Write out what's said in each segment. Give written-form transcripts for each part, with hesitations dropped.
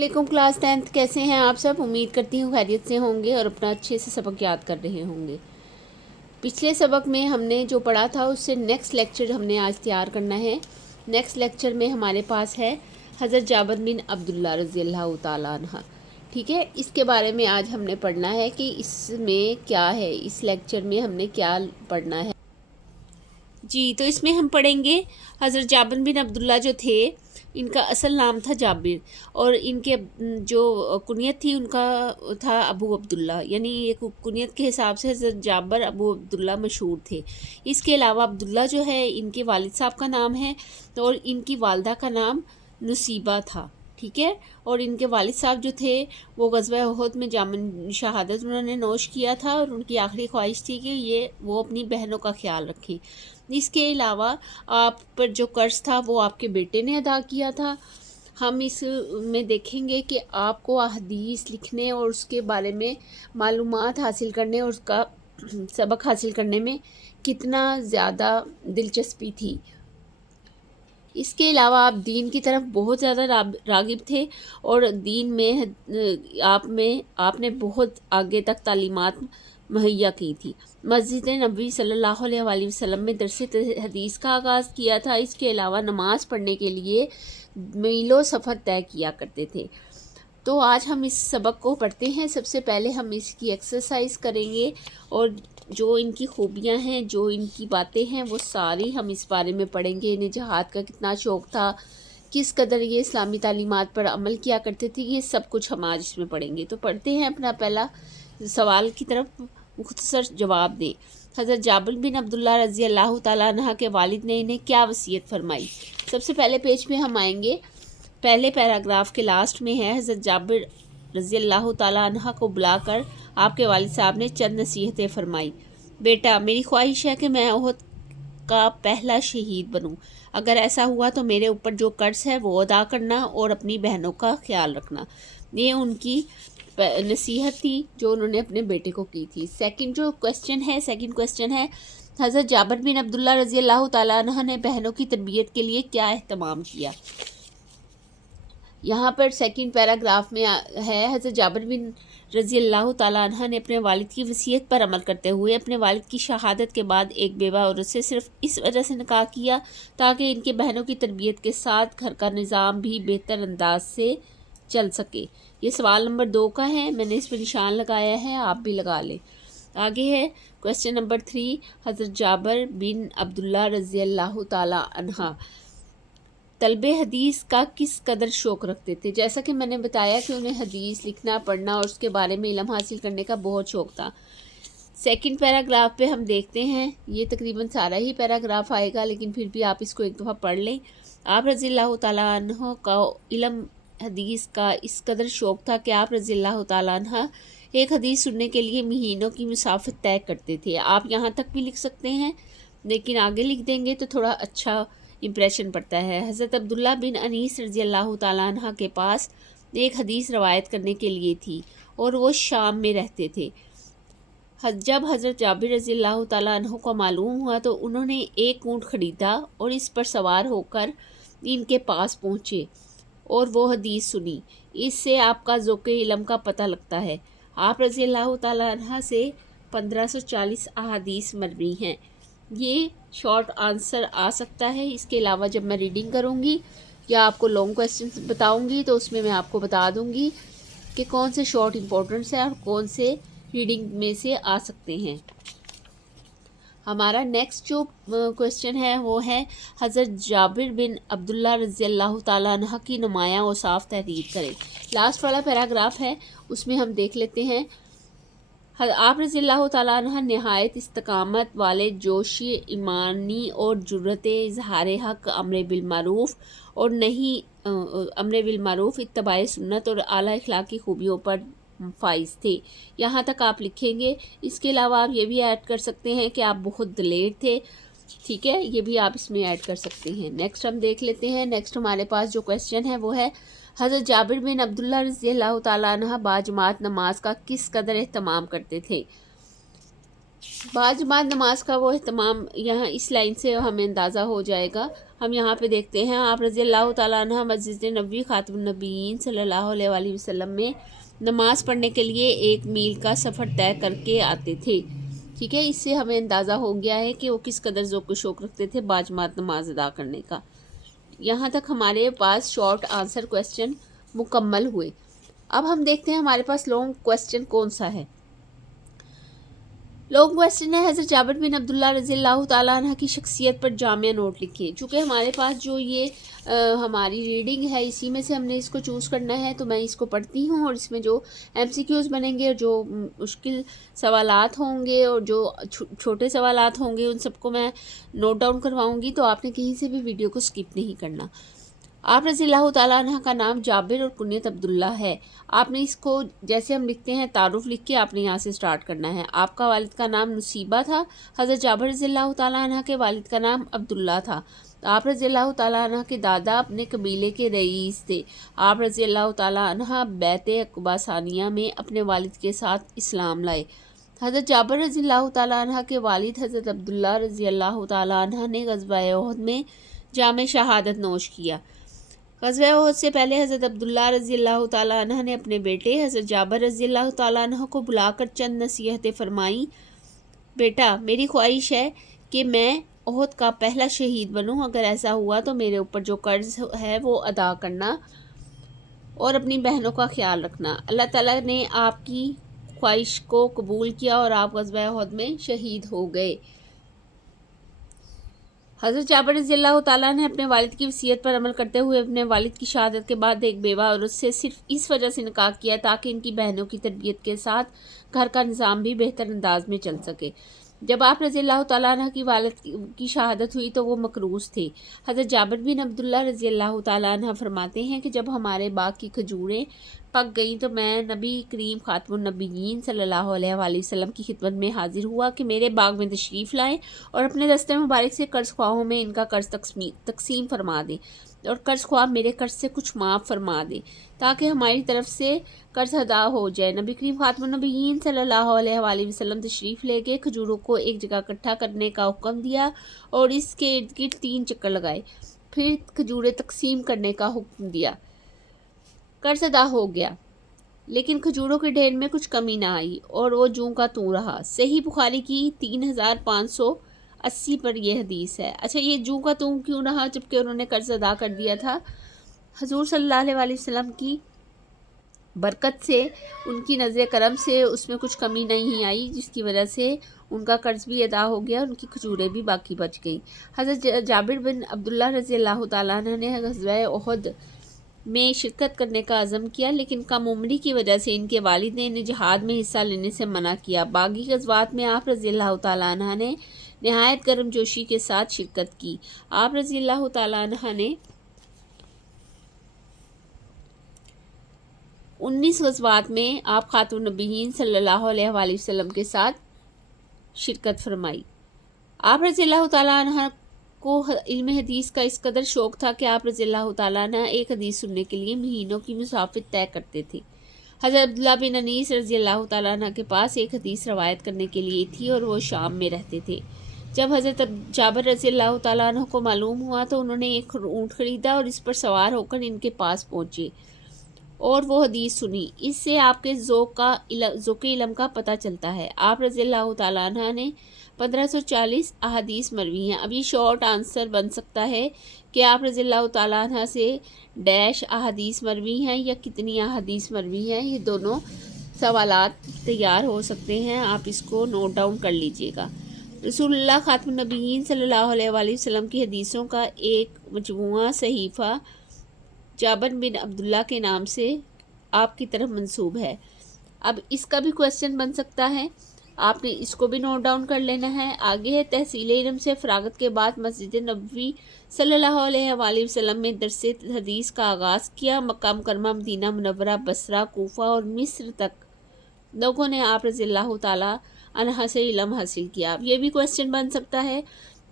अस्सलामुअलैकुम class 10th, कैसे हैं आप सब। उम्मीद करती हूँ खैरियत से होंगे और अपना अच्छे से सबक याद कर रहे होंगे। पिछले सबक में हमने जो पढ़ा था उससे नेक्स्ट लेक्चर हमने आज तैयार करना है। नेक्स्ट लेक्चर में हमारे पास है हज़रत जाबिर बिन अब्दुल्लाह रज़ियल्लाहु ताला अन्हा। ठीक है, इसके बारे में आज हमने पढ़ना है कि इसमें क्या है, इस लेक्चर में हमने क्या पढ़ना है जी। तो इसमें हम पढ़ेंगे हज़रत जाबिर बिन अब्दुल्लाह जो थे, इनका असल नाम था जाबिर और इनके जो कुनियत थी उनका था अबू अब्दुल्ला, यानी ये कुनियत के हिसाब से हज़रत जाबिर अबू अब्दुल्ला मशहूर थे। इसके अलावा अब्दुल्ला जो है इनके वालिद साहब का नाम है और इनकी वालदा का नाम नुसीबा था। ठीक है, और इनके वालिद साहब जो थे वो ग़ज़वा उहद में जामिन शहादत उन्होंने नोश किया था और उनकी आखिरी ख्वाहिश थी कि वो अपनी बहनों का ख्याल रखें। इसके अलावा आप पर जो कर्ज़ था वो आपके बेटे ने अदा किया था। हम इस में देखेंगे कि आपको अहदीस लिखने और उसके बारे में मालूमात हासिल करने और उसका सबक हासिल करने में कितना ज़्यादा दिलचस्पी थी। इसके अलावा आप दीन की तरफ बहुत ज़्यादा राग़िब थे और दीन में आपने बहुत आगे तक तालीमात मुहैया की थी। मस्जिद नबी सल्लल्लाहु अलैहि वसल्लम में दरस हदीस का आगाज़ किया था। इसके अलावा नमाज़ पढ़ने के लिए मीलों सफ़र तय किया करते थे। तो आज हम इस सबक को पढ़ते हैं। सबसे पहले हम इसकी एक्सरसाइज करेंगे और जो इनकी खूबियां हैं, जो इनकी बातें हैं, वो सारी हम इस बारे में पढ़ेंगे। इन्हें जहाद का कितना शौक़ था, किस कदर ये इस्लामी तालीमात पर अमल किया करते थे, ये सब कुछ हम आज इसमें पढ़ेंगे। तो पढ़ते हैं अपना पहला सवाल की तरफ, मुख्तसर जवाब दें। हज़रत जाबिर बिन अब्दुल्लाह रज़ियल्लाहु ताला अन्हा के वालिद ने इन्हें क्या वसीयत फरमाई। सबसे पहले पेज पे हम आएंगे, पहले पैराग्राफ के लास्ट में है, हज़रत जाबिर रज़ियल्लाहु ताला अन्हा को बुलाकर आपके वालिद साहब ने चंद नसीहतें फरमाई। बेटा, मेरी ख्वाहिश है कि मैं उहद का पहला शहीद बनूं। अगर ऐसा हुआ तो मेरे ऊपर जो कर्ज है वो अदा करना और अपनी बहनों का ख्याल रखना। ये उनकी नसीहत थी जो उन्होंने अपने बेटे को की थी। सेकंड क्वेश्चन है हज़रत जाबिर बिन अब्दुल्लाह रज़ियल्लाहु ताला अन्हा ने बहनों की तरबियत के लिए क्या एहतमाम किया। यहाँ पर सेकंड पैराग्राफ में है, हज़रत जाबिर बिन रज़ियल्लाहु ताला अन्हा ने अपने वालिद की वसीयत पर अमल करते हुए अपने वालिद की शहादत के बाद एक बेवा औरत से सिर्फ इस वजह से निकाह किया ताकि इनके बहनों की तरबियत के साथ घर का निज़ाम भी बेहतर अंदाज से चल सके। ये सवाल नंबर 2 का है, मैंने इस पर निशान लगाया है, आप भी लगा लें। आगे है क्वेश्चन नंबर 3, हज़रत जाबिर बिन अब्दुल्लाह रज़ियल्लाहु ताला अन्हा तलबे हदीस का किस कदर शौक़ रखते थे। जैसा कि मैंने बताया कि उन्हें हदीस लिखना, पढ़ना और उसके बारे में इल्म हासिल करने का बहुत शौक़ था। सेकंड पैराग्राफ पे हम देखते हैं, ये तकरीबन सारा ही पैराग्राफ आएगा लेकिन फिर भी आप इसको एक दफ़ा पढ़ लें। आप रज़ियल्लाहु ताला अन्हु का इल्म हदीस का इस कदर शौक़ था कि आप रज़ियल्लाहु ताला अन्हा एक हदीस सुनने के लिए महीनों की मुसाफत तय करते थे। आप यहाँ तक भी लिख सकते हैं लेकिन आगे लिख देंगे तो थोड़ा अच्छा इम्प्रेशन पड़ता है। हज़रत अब्दुल्ला बिन अनीस रज़ियल्लाहु ताला अन्हा के पास एक हदीस रवायत करने के लिए थी और वो शाम में रहते थे। जब हज़रत जाबिर रज़ियल्लाहु ताला अन्हु को मालूम हुआ तो उन्होंने एक ऊँट ख़रीदा और इस पर सवार होकर इनके पास पहुँचे और वो हदीस सुनी। इससे आपका ज़ौक़े इल्म का पता लगता है। आप रज़ियल्लाहु ताला अन्हा से 1540 अहादीस मरवी हैं। ये शॉर्ट आंसर आ सकता है। इसके अलावा जब मैं रीडिंग करूँगी या आपको लॉन्ग क्वेश्चंस बताऊँगी तो उसमें मैं आपको बता दूँगी कि कौन से शॉर्ट इम्पोर्टेंट्स हैं और कौन से रीडिंग में से आ सकते हैं। हमारा नेक्स्ट जो क्वेश्चन है वो है, हज़रत जाबिर बिन अब्दुल्लाह रज़ियल्लाहु ताला अन्हा की नुमायाँ औसाफ तहरीर करें। लास्ट वाला पैराग्राफ है, उसमें हम देख लेते हैं। आप रज़ियल्लाहु ताला अन्हा नहायत इस्तकामत वाले, जोशी ईमानी और जुर्रत इज़हार हक़, अम्र बिलमारूफ़ और नहीं अम्र बिलमारूफ़, इत्तबाए सुन्नत और आला अखलाक़ी खूबियों पर फाइज थे। यहाँ तक आप लिखेंगे। इसके अलावा आप ये भी ऐड कर सकते हैं कि आप बहुत दलेर थे। ठीक है, ये भी आप इसमें ऐड कर सकते हैं। नेक्स्ट हम देख लेते हैं। नेक्स्ट हमारे पास जो क्वेश्चन है वो है, हज़रत जाबिर बिन अब्दुल्लाह रज़ियल्लाहु ताला अन्हा बाजमात नमाज का किस कदर एहतमाम करते थे। बाजमात नमाज का वो एहतमाम यहाँ इस लाइन से हमें अंदाज़ा हो जाएगा। हम यहाँ पे देखते हैं आप रज़ी अल्लाह ताला अन्हा मस्जिद नबवी खातमुन नबीयीन सल्लल्लाहु अलैहि वसल्लम में नमाज़ पढ़ने के लिए 1 मील का सफ़र तय करके आते थे। ठीक है, इससे हमें अंदाज़ा हो गया है कि वो किस कदर ज़ौक़ शौक़ रखते थे बाजमात नमाज अदा करने का। यहाँ तक हमारे पास शॉर्ट आंसर क्वेश्चन मुकम्मल हुए। अब हम देखते हैं हमारे पास लॉन्ग क्वेश्चन कौन सा है। लॉन्ग क्वेश्चन है हज़रत जाबिर बिन अब्दुल्लाह रज़ियल्लाहु ताला अन्हा की शख्सियत पर जामिया नोट लिखिए। चूँकि हमारे पास जो ये हमारी रीडिंग है इसी में से हमने इसको चूज़ करना है, तो मैं इसको पढ़ती हूँ और इसमें जो MCQs बनेंगे और जो मुश्किल सवालात होंगे और जो छोटे सवालात होंगे उन सबको मैं नोट डाउन करवाऊँगी, तो आपने कहीं से भी वीडियो को स्किप नहीं करना। आप रज़ियल्लाहु ताला अन्हा का नाम जाबिर और कुन्यत अब्दुल्ला है। आपने इसको जैसे हम लिखते हैं तारुफ लिख के आपने यहाँ से स्टार्ट करना है। आपका वालिद का नाम नसीबा था। हज़रत जाबिर रज़ियल्लाहु ताला अन्हा के वालिद का नाम अब्दुल्ला था। आप रज़ियल्लाहु ताला अन्हा के दादा अपने कबीले के रईस थे। आप रज़ियल्लाहु ताला अन्हा बैत अक़बा सानिया में अपने वालिद के साथ इस्लाम लाए। हज़रत जाबिर रज़ियल्लाहु ताला अन्हा के वालिद हज़रत अब्दुल्ला रज़ियल्लाहु ताला अन्हा ने ग़ज़वा उहद में जाम शहादत नोश किया। ग़ज़वा उहद से पहले हज़रत अब्दुल्ला रज़ियल्लाहु ताला अन्हा ने अपने बेटे हज़रत जाबिर रज़ियल्लाहु ताला अन्हा को बुलाकर चंद नसीहतें फरमाईं। बेटा, मेरी ख्वाहिश है कि मैं उहद का पहला शहीद बनूं। अगर ऐसा हुआ तो मेरे ऊपर जो कर्ज है वो अदा करना और अपनी बहनों का ख्याल रखना। अल्लाह ताला ने आपकी ख्वाहिश को कबूल किया और आप ग़ज़वा उहद में शहीद हो गए। हज़रत जाबिर रज़ियल्लाहु ताला ने अपने वालिद की वसीयत पर अमल करते हुए अपने वालिद की शहादत के बाद एक बेवा औरत से सिर्फ इस वजह से निकाह किया ताकि इनकी बहनों की तरबियत के साथ घर का निज़ाम भी बेहतर अंदाज में चल सके। जब आप रज़ियल्लाहु ताला अन्हा की वालिद की शहादत हुई तो वो मकरूज़ थे। हज़रत जाबिर बिन अब्दुल्ला रज़ियल्लाहु ताला अन्हा फरमाते हैं कि जब हमारे बाग की खजूरें पक गईं तो मैं नबी करीम खातमुन नबीयीन सल्लल्लाहु अलैहि वसल्लम की खिदमत में हाजिर हुआ कि मेरे बाग में तशरीफ़ लाएं और अपने दस्ते मुबारक से कर्ज़ ख्वाहों में इनका कर्ज़ तकसीम फरमा दें और कर्ज़ ख्वाह मेरे कर्ज़ से कुछ माफ़ फरमा दें ताकि हमारी तरफ से कर्ज़ अदा हो जाए। नबी करीम खातमुन नबीयीन सल्लल्लाहु अलैहि वसल्लम तशरीफ़ ले गए, खजूरों को एक जगह इकट्ठा करने का हुक्म दिया और इसके इर्द गिर्द 3 चक्कर लगाए, फिर खजूरें तकसीम करने का हुक्म दिया। कर्ज़ अदा हो गया, लेकिन खजूरों के ढेर में कुछ कमी ना आई और वो जूं का तूं रहा। सही बुखारी की 3580 पर यह हदीस है। अच्छा, ये जूं का तूं क्यों रहा जबकि उन्होंने कर्ज़ अदा कर दिया था? हजूर सल्लल्लाहु अलैहि वसल्लम की बरकत से, उनकी नज़र करम से उसमें कुछ कमी नहीं आई, जिसकी वजह से उनका कर्ज़ भी अदा हो गया, उनकी खजूरें भी बाकी बच गई। हज़रत जाबिर बिन अब्दुल्ला रज़ियल्लाहु ताला अन्हु ने ग़ज़वा उहद में शिरकत करने का अज़म किया, लेकिन कम उम्री की वजह से इनके वालिद ने इन्हें जिहाद में हिस्सा लेने से मना किया। बागी ग़ज़वात में आप रज़ियल्लाहु ताला अन्हा ने नहायत गर्मजोशी के साथ शिरकत की। आप रज़ियल्लाहु ताला अन्हा ने 19 ग़ज़वात में आप खातून नबीयीन सल्लल्लाहु अलैहि वसल्लम के साथ शिरकत फरमाई। आप रज़ियल्लाहु ताला अन्हा को इल्म हदीस का इस कदर शौक़ था कि आप रज़ियल्लाहु ताला अन्हा एक हदीस सुनने के लिए महीनों की मुसाफिर तय करते थे। हज़रत अब्दुल्लाह बिन अनीस रज़ियल्लाहु ताला अन्हा के पास एक हदीस रवायत करने के लिए थी और वो शाम में रहते थे। जब हज़रत जाबिर रज़ियल्लाहु ताला अन्हु को मालूम हुआ तो उन्होंने एक ऊँट ख़रीदा और इस पर सवार होकर इनके पास पहुँचे और वो हदीस सुनी। इससे आपके ज़ौक़ इल्म का पता चलता है। आप रज़ियल्लाहु ताला अन्हा ने 1540 अहादीस मरवी हैं। अब ये शॉर्ट आंसर बन सकता है कि आप रज़ियल्लाहु ताला अन्हा से डैश अहादीस मरवी हैं या कितनी अहादीस मरवी हैं। ये दोनों सवालात तैयार हो सकते हैं, आप इसको नोट डाउन कर लीजिएगा। रसूलुल्लाह खातमुन नबीयीन सल्लल्लाहु अलैहि वसल्लम की हदीसों का एक मजमूआ सहीफ़ा जाबिर बिन अब्दुल्ला के नाम से आपकी तरफ मंसूब है। अब इसका भी क्वेश्चन बन सकता है, आपने इसको भी नोट डाउन कर लेना है। आगे है तहसील इल्म से फ़रागत के बाद मस्जिद नबवी सल्लल्लाहु अलैहि वसल्लम में दरस हदीस का आगाज़ किया। मक्का मुकर्रमा, मदीना मुनव्वरा, बसरा, कूफा और मिस्र तक लोगों ने आप रज़ियल्लाहु ताला अन्हा से इल्म हासिल किया। अब ये भी क्वेश्चन बन सकता है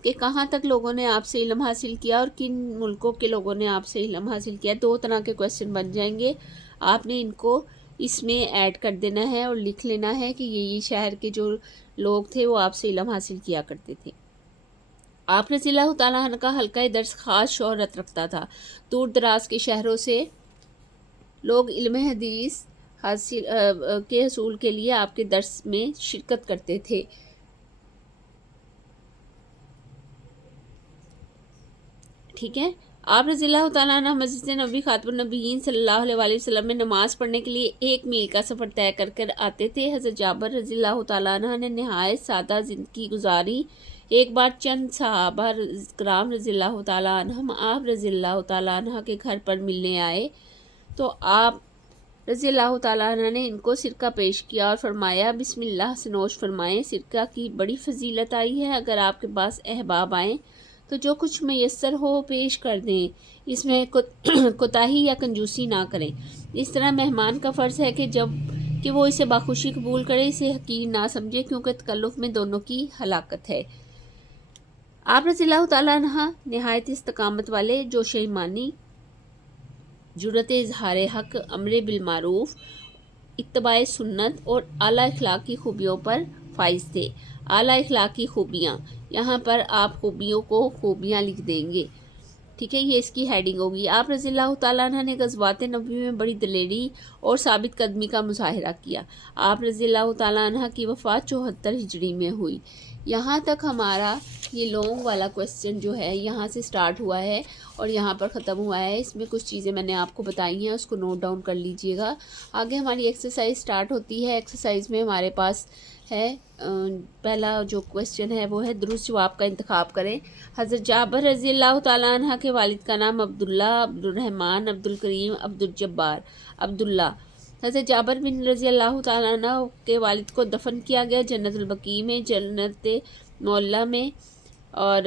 कि कहाँ तक लोगों ने आपसे इल्म हासिल किया और किन मुल्कों के लोगों ने आपसे इल्म हासिल किया। 2 तरह के क्वेश्चन बन जाएंगे, आपने इनको इसमें ऐड कर देना है और लिख लेना है कि ये शहर के जो लोग थे वो आपसे इल्म हासिल किया करते थे। आप रज़ी अल्लाह तआला अन्हु का हल्का दर्स ख़ास शोहरत रखता था। दूर दराज के शहरों से लोग इल्म हदीस हासिल के हसूल के लिए आपके दर्स में शिरकत करते थे। ठीक है। आप रज़ियल्लाहु ताला अन्हा मस्जिद नबी खातमुन नबीयीन सल्लल्लाहु अलैहि वसल्लम में नमाज़ पढ़ने के लिए 1 मील का सफ़र तय कर कर आते थे। हज़रत जाबिर रज़ियल्लाहु ताला अन्हा ने नहायत सादा ज़िंदगी गुजारी। एक बार चंद सहाबा किराम रज़ियल्लाहु ताला अन्हुम आप रज़ियल्लाहु ताला अन्हा के घर पर मिलने आए तो आप रज़ियल्लाहु ताला अन्हा ने इनको सिरका पेश किया और फरमाया, बिस्मिल्लाह से नोश फरमाएँ। सिरका की बड़ी फजीलत आई है। अगर आपके पास अहबाब आएँ तो जो कुछ मैसर हो पेश कर दें, इसमें कोताही या कंजूसी ना करें। इस तरह मेहमान का फ़र्ज़ है कि वो इसे बाखुशी कबूल करे, इसे हकीर ना समझे, क्योंकि तकल्लुफ़ में दोनों की हलाकत है। आप रज़ियल्लाहु ताला अन्हा नहायत इस्तकामत वाले, जोश ईमानी, जुर्रत इज़हार हक़, अम्र बिलमारूफ़, इत्तबाए सुन्नत और आला इखलाक की खूबियों पर फाइज थे। आला इखलाक की खूबियाँ, यहाँ पर आप खूबियों को खूबियाँ लिख देंगे। ठीक है, ये इसकी हेडिंग होगी। आप रज़ियल्लाहु ताला अन्हा ने ग़ज़वात नबी में बड़ी दलेरी और साबित कदमी का मुज़ाहिरा किया। आप रज़ियल्लाहु ताला अन्हा की वफ़ात 74 हिजरी में हुई। यहाँ तक हमारा ये लॉन्ग वाला क्वेश्चन जो है यहाँ से स्टार्ट हुआ है और यहाँ पर ख़त्म हुआ है। इसमें कुछ चीज़ें मैंने आपको बताई हैं, उसको नोट डाउन कर लीजिएगा। आगे हमारी एक्सरसाइज स्टार्ट होती है। एक्सरसाइज में हमारे पास है पहला जो क्वेश्चन है वो है दुरुस्त जवाब का इंतखाब करें। हज़रत जाबिर रज़ियल्लाहु ताला अन्हा के वालिद का नाम अब्दुल्ला, अब्दुर्रहमान, अब्दुल करीम, अब्दुल जब्बार, अब्दुल्ला। हज़रत जाबिर बिन रज़ियल्लाहु ताला अन्हा के वालिद को दफन किया गया जन्नतुल बकी में, जन्नत मौला में और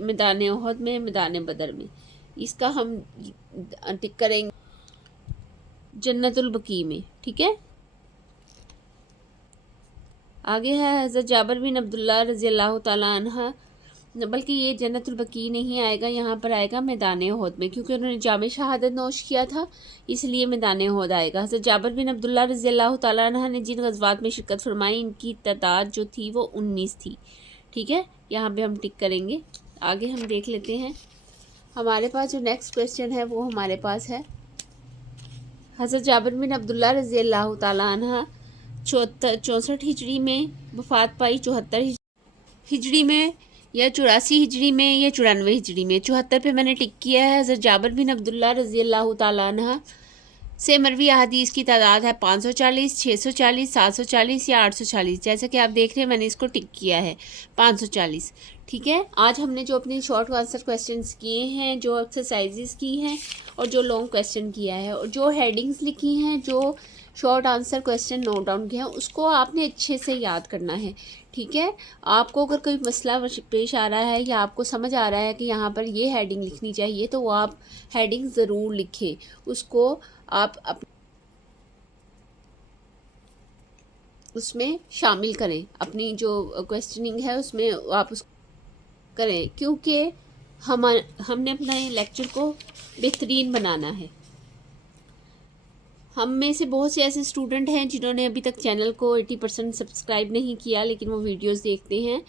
मैदान उहद में, मैदान बदर में। इसका हम टिक करेंगे जन्नतुल बकी में। ठीक है। आगे है हज़रत जाबिर बिन अब्दुल्ला रज़ियल्लाहु ताला अन्हा, बल्कि ये जन्नतुल बकी नहीं आएगा, यहाँ पर आएगा मैदान उहद में, क्योंकि उन्होंने जामे शहादत नोश किया था, इसलिए मैदान उहद आएगा। हज़रत जाबिर बिन अब्दुल्ला रज़ियल्लाहु ताला अन्हा ने जिन ग़ज़वात में शिरकत फरमाई, इनकी तादाद जो थी वो 19 थी। ठीक है, यहाँ पे हम टिक करेंगे। आगे हम देख लेते हैं। हमारे पास जो नेक्स्ट क्वेश्चन है वो हमारे पास है, हज़रत जाबिर बिन अब्दुल्ला रज़ियल्लाहु ताला अन्हा 64 हिजरी में वफ़ात पाई, 74 हिजरी में या 84 हिजरी में या 94 हिजरी में। 74 पे मैंने टिक किया है। हज़रत जाबिर बिन अब्दुल्ला रज़ियल्लाहु ताला अन्हा से मरवी अहादीस की तादाद है 540, 640, 740 या 840। जैसा कि आप देख रहे हैं मैंने इसको टिक किया है 540। ठीक है। आज हमने जो अपने शॉर्ट आंसर क्वेश्चंस किए हैं, जो एक्सरसाइजेस की हैं और जो लॉन्ग क्वेश्चन किया है और जो हेडिंग्स लिखी हैं, जो short answer question note down किया है, उसको आपने अच्छे से याद करना है। ठीक है। आपको अगर कोई मसला पेश आ रहा है या आपको समझ आ रहा है कि यहाँ पर ये हेडिंग लिखनी चाहिए, तो वो आप हेडिंग ज़रूर लिखें, उसको आप उसमें शामिल करें, अपनी जो क्वेश्चनिंग है उसमें आप उस करें, क्योंकि हमने अपने लेक्चर को बेहतरीन बनाना है। हम में से बहुत से ऐसे स्टूडेंट हैं जिन्होंने अभी तक चैनल को 80% सब्सक्राइब नहीं किया, लेकिन वो वीडियोस देखते हैं,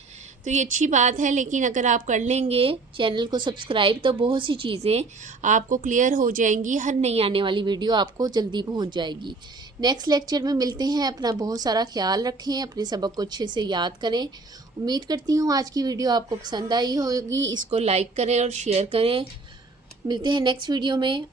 तो ये अच्छी बात है। लेकिन अगर आप कर लेंगे चैनल को सब्सक्राइब तो बहुत सी चीज़ें आपको क्लियर हो जाएंगी, हर नई आने वाली वीडियो आपको जल्दी पहुंच जाएगी। नेक्स्ट लेक्चर में मिलते हैं। अपना बहुत सारा ख्याल रखें, अपने सबक को अच्छे से याद करें। उम्मीद करती हूँ आज की वीडियो आपको पसंद आई होगी। इसको लाइक करें और शेयर करें। मिलते हैं नेक्स्ट वीडियो में।